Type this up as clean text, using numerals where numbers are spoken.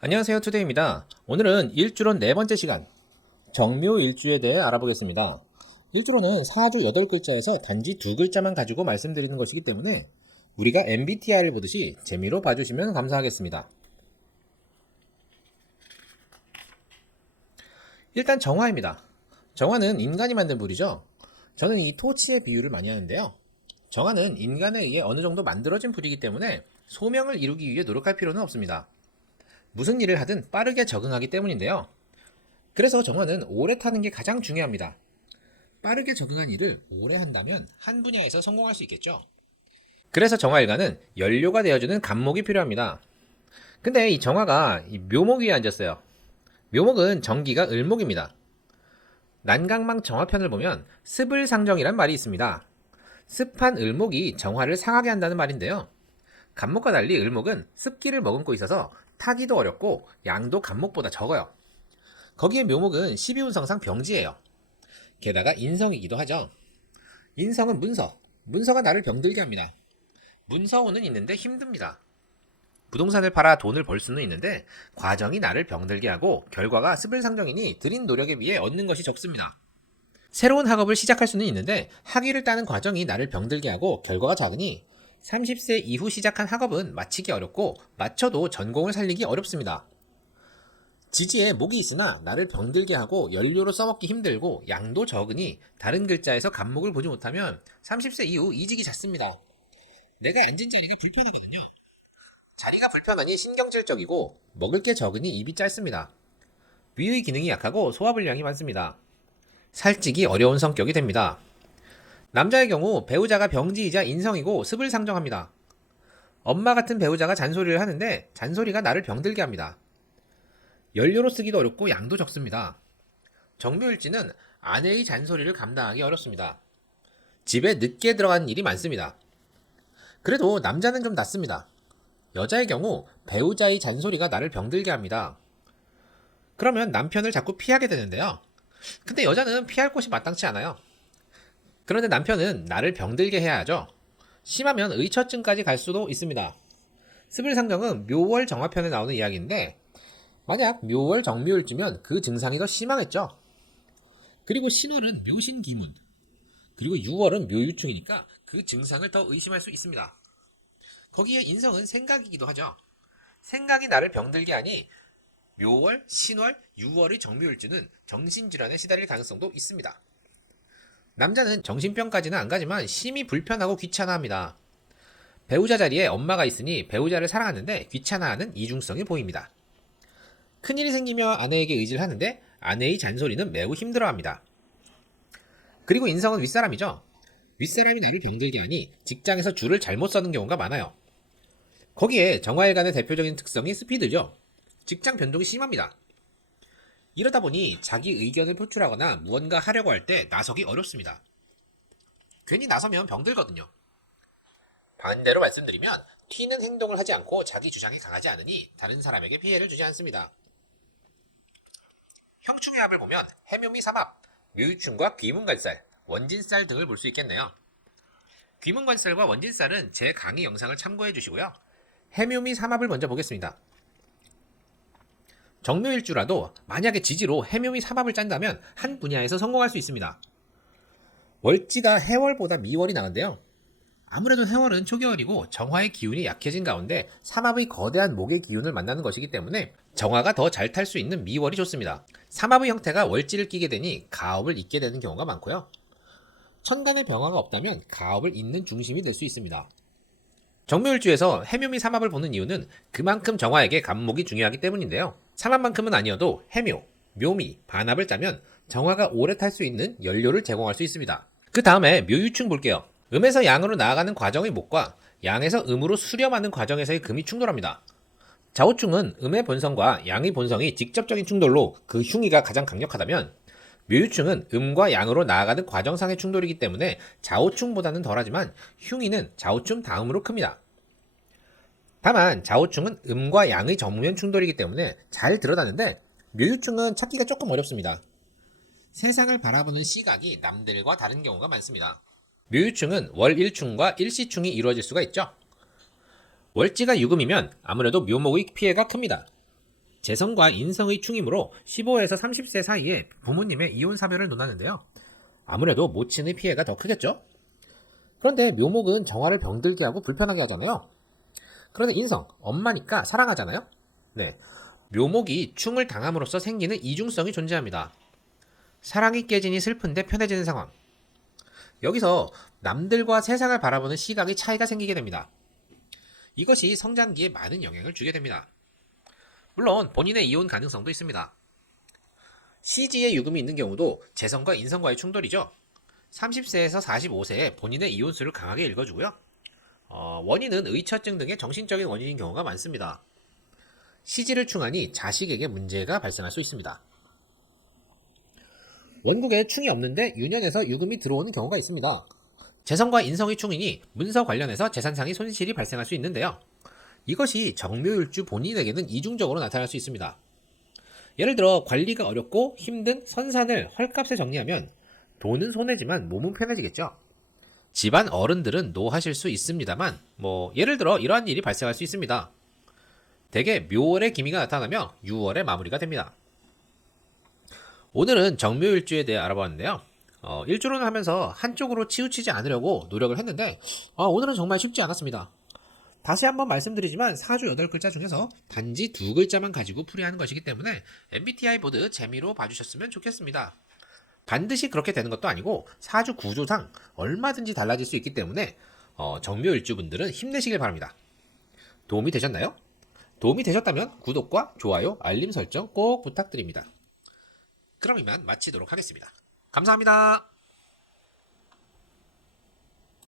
안녕하세요, 투데이입니다. 오늘은 일주론 네 번째 시간, 정묘일주에 대해 알아보겠습니다. 일주론은 사주 8글자에서 단지 2글자만 가지고 말씀드리는 것이기 때문에 우리가 MBTI를 보듯이 재미로 봐주시면 감사하겠습니다. 일단 정화입니다. 정화는 인간이 만든 불이죠. 저는 이 토치의 비유를 많이 하는데요. 정화는 인간에 의해 어느 정도 만들어진 불이기 때문에 소명을 이루기 위해 노력할 필요는 없습니다. 무슨 일을 하든 빠르게 적응하기 때문인데요. 그래서 정화는 오래 타는 게 가장 중요합니다. 빠르게 적응한 일을 오래 한다면 한 분야에서 성공할 수 있겠죠. 그래서 정화일관은 연료가 되어주는 간목이 필요합니다. 근데 이 정화가 묘목 위에 앉았어요. 묘목은 정기가 을목입니다. 난강망 정화편을 보면 습을상정이란 말이 있습니다. 습한 을목이 정화를 상하게 한다는 말인데요. 간목과 달리 을목은 습기를 머금고 있어서 타기도 어렵고 양도 간목보다 적어요. 거기에 묘목은 12운성상 병지예요. 게다가 인성이기도 하죠. 인성은 문서. 문서가 나를 병들게 합니다. 문서운은 있는데 힘듭니다. 부동산을 팔아 돈을 벌 수는 있는데 과정이 나를 병들게 하고 결과가 스불상정이니 들인 노력에 비해 얻는 것이 적습니다. 새로운 학업을 시작할 수는 있는데 학위를 따는 과정이 나를 병들게 하고 결과가 작으니 30세 이후 시작한 학업은 마치기 어렵고 마쳐도 전공을 살리기 어렵습니다. 지지에 목이 있으나 나를 병들게 하고 연료로 써먹기 힘들고 양도 적으니 다른 글자에서 간목을 보지 못하면 30세 이후 이직이 잦습니다. 내가 앉은 자리가 불편하거든요. 자리가 불편하니 신경질적이고 먹을 게 적으니 입이 짧습니다. 위의 기능이 약하고 소화불량이 많습니다. 살찌기 어려운 성격이 됩니다. 남자의 경우 배우자가 병지이자 인성이고 습을 상정합니다. 엄마 같은 배우자가 잔소리를 하는데 잔소리가 나를 병들게 합니다. 연료로 쓰기도 어렵고 양도 적습니다. 정묘일지는 아내의 잔소리를 감당하기 어렵습니다. 집에 늦게 들어가는 일이 많습니다. 그래도 남자는 좀 낫습니다. 여자의 경우 배우자의 잔소리가 나를 병들게 합니다. 그러면 남편을 자꾸 피하게 되는데요. 근데 여자는 피할 곳이 마땅치 않아요. 그런데 남편은 나를 병들게 해야 하죠. 심하면 의처증까지 갈 수도 있습니다. 스불상정은 묘월 정화편에 나오는 이야기인데 만약 묘월 정묘일주면 그 증상이 더 심하겠죠. 그리고 신월은 묘신기문, 그리고 6월은 묘유충이니까 그 증상을 더 의심할 수 있습니다. 거기에 인성은 생각이기도 하죠. 생각이 나를 병들게 하니 묘월, 신월, 6월의 정묘일주는 정신질환에 시달릴 가능성도 있습니다. 남자는 정신병까지는 안 가지만 심히 불편하고 귀찮아합니다. 배우자 자리에 엄마가 있으니 배우자를 사랑하는데 귀찮아하는 이중성이 보입니다. 큰일이 생기며 아내에게 의지를 하는데 아내의 잔소리는 매우 힘들어합니다. 그리고 인성은 윗사람이죠. 윗사람이 나를 병들게 하니 직장에서 줄을 잘못 서는 경우가 많아요. 거기에 정화일간의 대표적인 특성이 스피드죠. 직장 변동이 심합니다. 이러다 보니 자기 의견을 표출하거나 무언가 하려고 할 때 나서기 어렵습니다. 괜히 나서면 병들거든요. 반대로 말씀드리면 튀는 행동을 하지 않고 자기 주장이 강하지 않으니 다른 사람에게 피해를 주지 않습니다. 형충의 합을 보면 해묘미 삼합, 묘유충과 귀문갈살, 원진살 등을 볼 수 있겠네요. 귀문갈살과 원진살은 제 강의 영상을 참고해 주시고요. 해묘미 삼합을 먼저 보겠습니다. 정묘일주라도 만약에 지지로 해묘미 삼합을 짠다면 한 분야에서 성공할 수 있습니다. 월지가 해월보다 미월이 나은데요. 아무래도 해월은 초겨울이고 정화의 기운이 약해진 가운데 삼합의 거대한 목의 기운을 만나는 것이기 때문에 정화가 더 잘 탈 수 있는 미월이 좋습니다. 삼합의 형태가 월지를 끼게 되니 가업을 잇게 되는 경우가 많고요. 천간에 병화가 없다면 가업을 잇는 중심이 될 수 있습니다. 정묘일주에서 해묘미 삼합을 보는 이유는 그만큼 정화에게 간목이 중요하기 때문인데요. 삼합만큼은 아니어도 해묘, 묘미, 반합을 짜면 정화가 오래 탈 수 있는 연료를 제공할 수 있습니다. 그 다음에 묘유충 볼게요. 음에서 양으로 나아가는 과정의 목과 양에서 음으로 수렴하는 과정에서의 금이 충돌합니다. 좌우충은 음의 본성과 양의 본성이 직접적인 충돌로 그 흉의가 가장 강력하다면 묘유충은 음과 양으로 나아가는 과정상의 충돌이기 때문에 좌우충보다는 덜하지만 흉의는 좌우충 다음으로 큽니다. 다만 좌우충은 음과 양의 정면 충돌이기 때문에 잘 드러나는데 묘유충은 찾기가 조금 어렵습니다. 세상을 바라보는 시각이 남들과 다른 경우가 많습니다. 묘유충은 월일충과 일시충이 이루어질 수가 있죠. 월지가 유금이면 아무래도 묘목의 피해가 큽니다. 재성과 인성의 충이므로 15에서 30세 사이에 부모님의 이혼 사별을 논하는데요. 아무래도 모친의 피해가 더 크겠죠? 그런데 묘목은 정화를 병들게 하고 불편하게 하잖아요. 그런데 인성, 엄마니까 사랑하잖아요? 네. 묘목이 충을 당함으로써 생기는 이중성이 존재합니다. 사랑이 깨지니 슬픈데 편해지는 상황. 여기서 남들과 세상을 바라보는 시각의 차이가 생기게 됩니다. 이것이 성장기에 많은 영향을 주게 됩니다. 물론 본인의 이혼 가능성도 있습니다. 시지에 유금이 있는 경우도 재성과 인성과의 충돌이죠. 30세에서 45세에 본인의 이혼수를 강하게 읽어주고요. 원인은 의처증 등의 정신적인 원인인 경우가 많습니다. 시지를 충하니 자식에게 문제가 발생할 수 있습니다. 원국에 충이 없는데 유년에서 유금이 들어오는 경우가 있습니다. 재성과 인성의 충이니 문서 관련해서 재산상의 손실이 발생할 수 있는데요. 이것이 정묘일주 본인에게는 이중적으로 나타날 수 있습니다. 예를 들어 관리가 어렵고 힘든 선산을 헐값에 정리하면 돈은 손해지만 몸은 편해지겠죠. 집안 어른들은 노하실 수 있습니다만 예를 들어 이러한 일이 발생할 수 있습니다. 대개 묘월의 기미가 나타나며 6월에 마무리가 됩니다. 오늘은 정묘일주에 대해 알아봤는데요. 일주를 하면서 한쪽으로 치우치지 않으려고 노력을 했는데 오늘은 정말 쉽지 않았습니다. 다시 한번 말씀드리지만 사주 8글자 중에서 단지 2글자만 가지고 풀이하는 것이기 때문에 MBTI 보드 재미로 봐주셨으면 좋겠습니다. 반드시 그렇게 되는 것도 아니고 사주 구조상 얼마든지 달라질 수 있기 때문에 정묘일주분들은 힘내시길 바랍니다. 도움이 되셨나요? 도움이 되셨다면 구독과 좋아요, 알림 설정 꼭 부탁드립니다. 그럼 이만 마치도록 하겠습니다. 감사합니다.